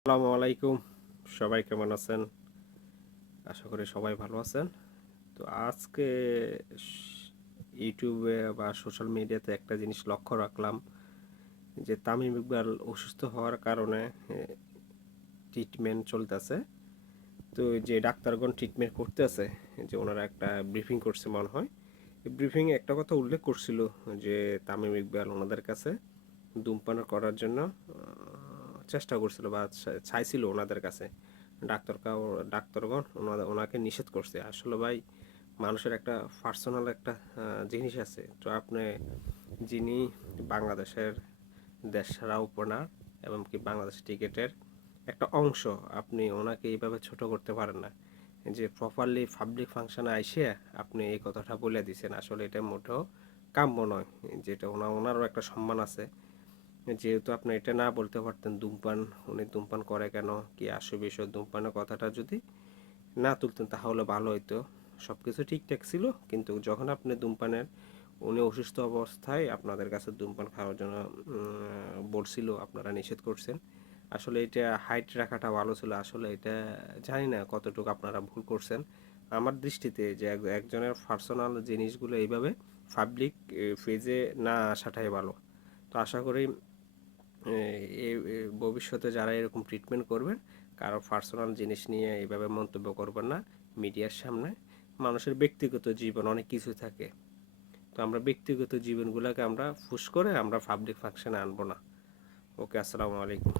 আসসালামু আলাইকুম। সবাই কেমন আছেন? আশা করি সবাই ভালো আছেন। তো আজকে ইউটিউবে বা সোশ্যাল মিডিয়াতে একটা জিনিস লক্ষ্য রাখলাম যে তামিম ইকবাল অসুস্থ হওয়ার কারণে ট্রিটমেন্ট চলতেছে। তো যে ডাক্তারগণ ট্রিটমেন্ট করতেছে, যে ওনারা একটা ব্রিফিং করছে মনে হয়। এই ব্রিফিংয়ে একটা কথা উল্লেখ করছিল যে তামিম ইকবাল ওনাদের কাছে ধূমপান করার জন্য চেষ্টা করছিল বা চাইছিল ওনাদের কাছে। ডাক্তারকাও ডাক্তারগণ ওনাকে নিষেধ করছে। আসলে ভাই, মানুষের একটা পার্সোনাল একটা জিনিস আছে। তো আপনি, যিনি বাংলাদেশের দেশসেরা ওপেনার এবং কি বাংলাদেশ ক্রিকেটের একটা অংশ, আপনি ওনাকে এইভাবে ছোট করতে পারেন না। যে প্রপারলি পাবলিক ফাংশনে আইসে আপনি এই কথাটা বলে দিছেন, আসলে এটা মোটেও কাম্য নয়। যেটা ওনারও একটা সম্মান আছে। যেহেতু আপনি এটা না বলতে পারতেন ধূমপান, উনি ধূমপান করে কেন, কি আসে বিষয়, ধূমপানের কথাটা যদি না তুলতেন তাহলে ভালো হইতো। সব কিছু ঠিকঠাক ছিল, কিন্তু যখন আপনি ধূমপানের, উনি অসুস্থ অবস্থায় আপনাদের কাছে ধূমপান খাওয়ার জন্য বলছিল, আপনারা নিষেধ করছেন। আসলে এটা হাইট রাখাটা ভালো ছিল। আসলে এটা জানি না কতটুকু আপনারা ভুল করছেন। আমার দৃষ্টিতে যে একজনের পার্সোনাল জিনিসগুলো এইভাবে পাবলিক পেজে না আসাটাই ভালো। তো আশা করি ভবিষ্যতে যারা এরকম ট্রিটমেন্ট করবেন, কারো পার্সোনাল জিনিস নিয়ে এইভাবে মন্তব্য করবেন না মিডিয়ার সামনে। মানুষের ব্যক্তিগত জীবন অনেক কিছু থাকে। তো আমরা ব্যক্তিগত জীবনগুলোকে আমরা ফুস করে আমরা পাবলিক ফাংশনে আনবো না। ওকে, আসসালামু আলাইকুম।